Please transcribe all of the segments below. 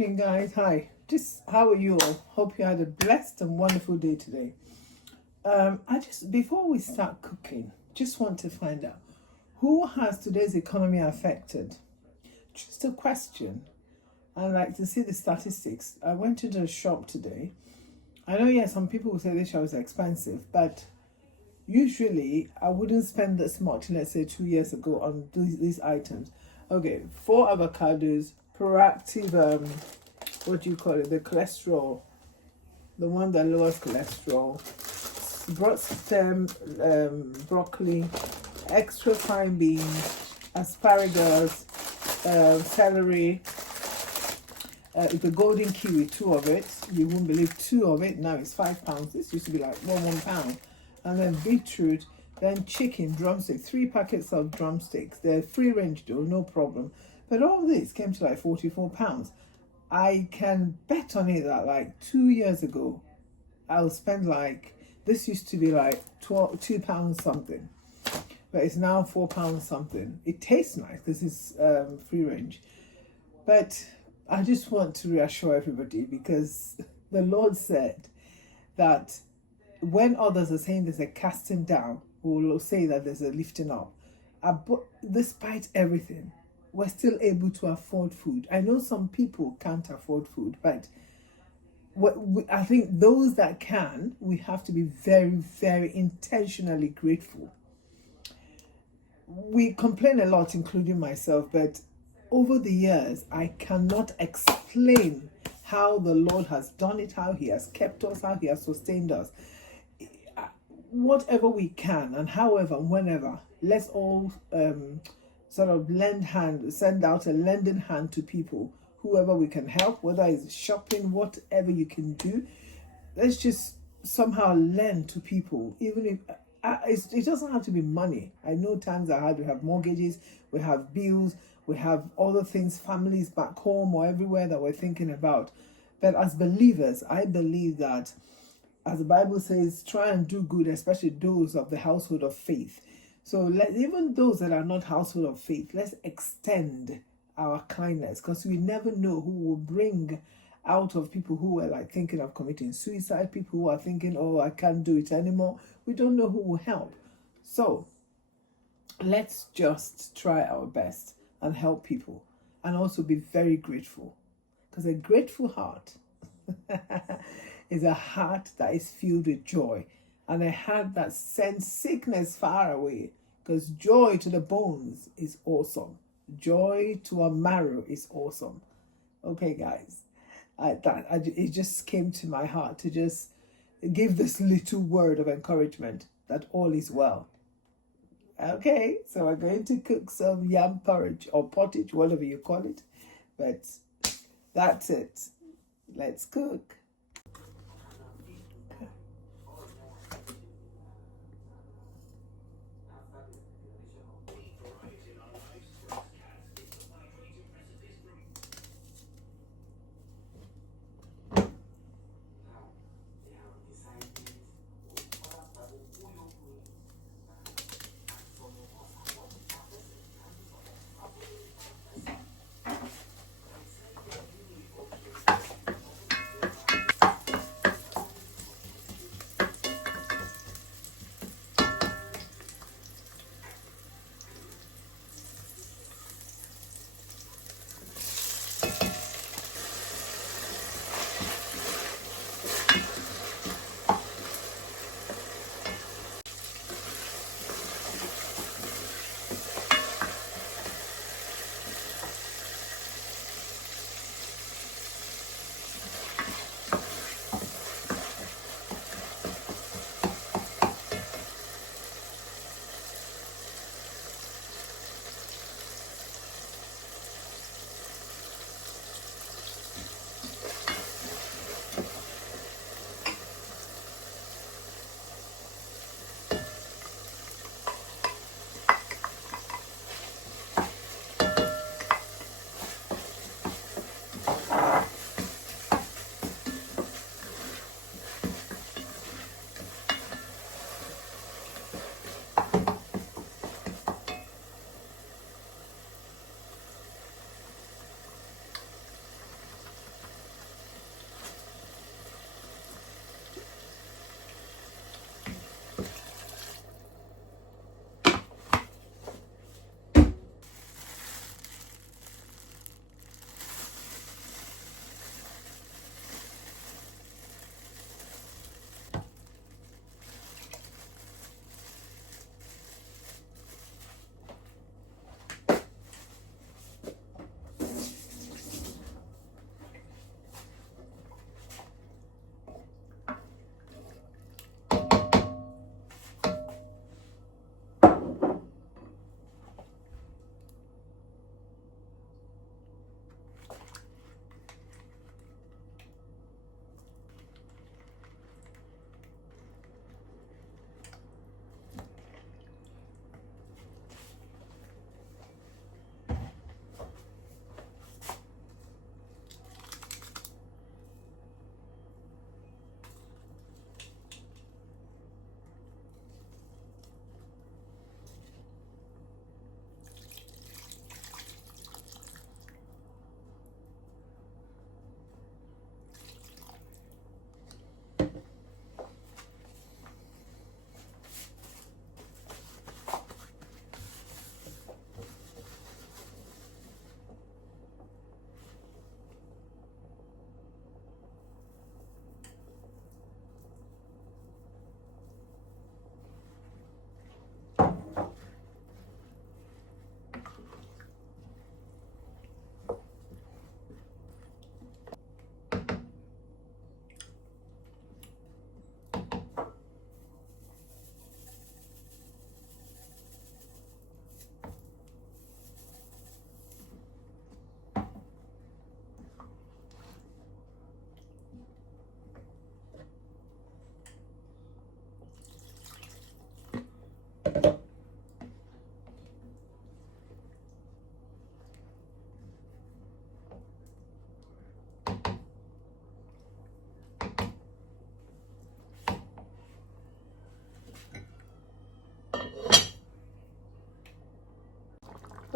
evening, guys. Hi. Just how are you all? Hope you had a blessed and wonderful day today. Before we start cooking, just want to find out who has today's economy affected. Just a question. I'd like to see the statistics. I went to the shop today. I know, yeah, some people will say this shop is expensive, but usually I wouldn't spend this much, let's say 2 years ago, on these items. Okay, 4 avocados, proactive, what do you call it? The cholesterol, the one that lowers cholesterol. Brought stem broccoli, extra fine beans, asparagus, celery, the golden kiwi, 2 of it. You won't believe 2 of it. Now it's £5. This used to be like £1. And then beetroot, then chicken, drumstick, 3 packets of drumsticks. They're free range though, no problem. But all this came to like £44. I can bet on it that like 2 years ago, I'll spend like, this used to be like £2 something, but it's now £4 something. It tastes nice because it's free range. But I just want to reassure everybody, because the Lord said that when others are saying there's a casting down, we will say that there's a lifting up. But despite everything, we're still able to afford food. I know some people can't afford food, but I think those that can, we have to be very, very intentionally grateful. We complain a lot, including myself, but over the years, I cannot explain how the Lord has done it, how He has kept us, how He has sustained us. Whatever we can, and however, whenever, let's all sort of send out a lending hand to people, whoever we can help, whether it's shopping, whatever you can do. Let's just somehow lend to people, even if it doesn't have to be money. I know times are hard. We have mortgages, we have bills, we have other things, families back home or everywhere that we're thinking about. But as believers, I believe that, as the Bible says, try and do good, especially those of the household of faith. So even those that are not household of faith, let's extend our kindness, because we never know who will bring out of people who are like thinking of committing suicide, people who are thinking, oh, I can't do it anymore. We don't know who will help. So let's just try our best and help people, and also be very grateful, because a grateful heart is a heart that is filled with joy, and a heart that sends sickness far away, because joy to the bones is awesome. Joy to our marrow is awesome. Okay, guys, it just came to my heart to just give this little word of encouragement that all is well. Okay, so we're going to cook some yam porridge or pottage, whatever you call it. But that's it. Let's cook.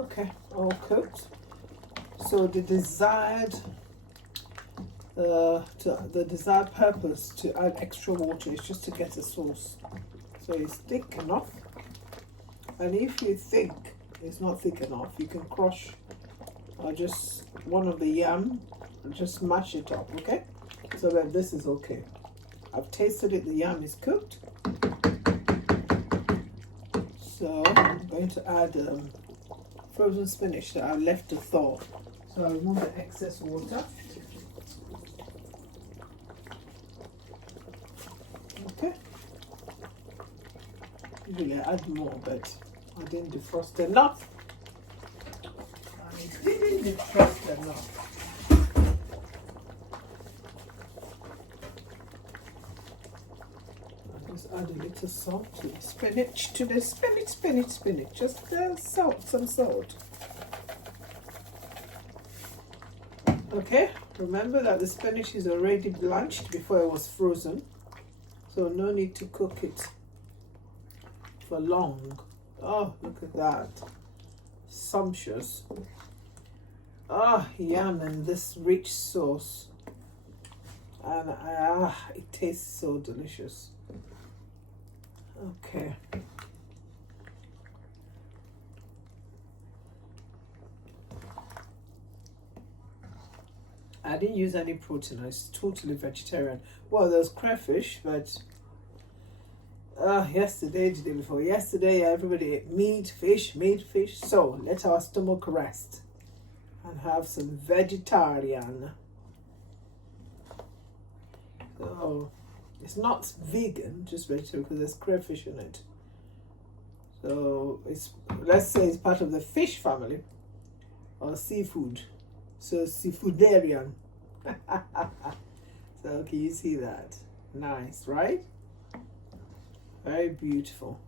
Okay, all cooked. So the desired the desired purpose to add extra water is just to get a sauce. So it's thick enough. And if you think it's not thick enough, you can crush just one of the yam and just mash it up, okay? So that this is okay. I've tasted it, the yam is cooked. So I'm going to add frozen spinach that I've left to thaw. So I remove the excess water. Okay. Usually I add more, but I didn't defrost enough. I didn't defrost enough. I just add a little salt to the spinach, spinach. Just salt, some salt. Okay, remember that the spinach is already blanched before it was frozen. So no need to cook it for long. Oh, look at that. Sumptuous. Ah, yum, and this rich sauce. And it tastes so delicious. Okay. I didn't use any protein. I was totally vegetarian. Well, there's crayfish, but yesterday, the day before yesterday, everybody ate meat, fish. So let our stomach rest and have some vegetarian. So it's not vegan, just vegetarian, because there's crayfish in it. So it's, let's say it's part of the fish family or seafood. So seafoodarian. So can you see that? Nice, right? Very beautiful.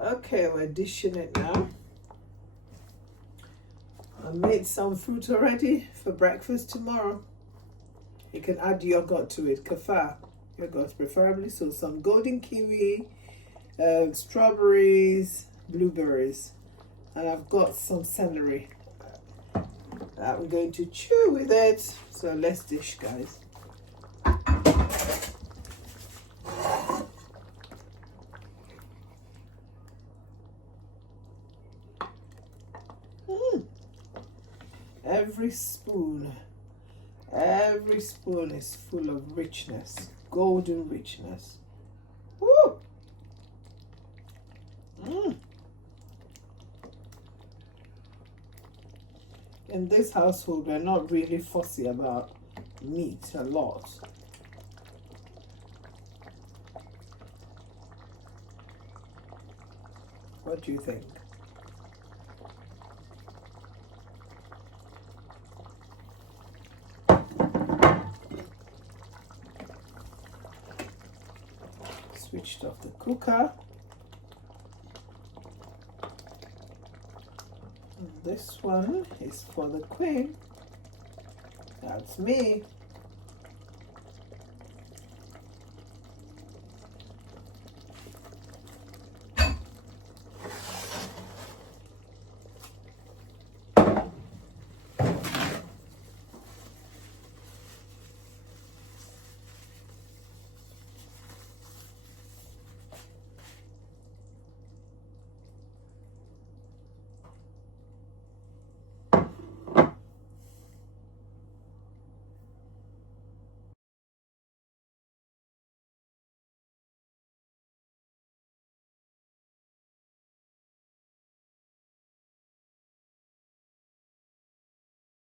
Okay, we're dishing it now. I made some fruit already for breakfast tomorrow. You can add yogurt to it, kefir yogurt preferably. So some golden kiwi, strawberries, blueberries, and I've got some celery that we're going to chew with it. So let's dish, guys. Every spoon is full of richness, golden richness. Woo! In this household, we're not really fussy about meat a lot. What do you think? Switched off the cooker. And this one is for the queen. That's me.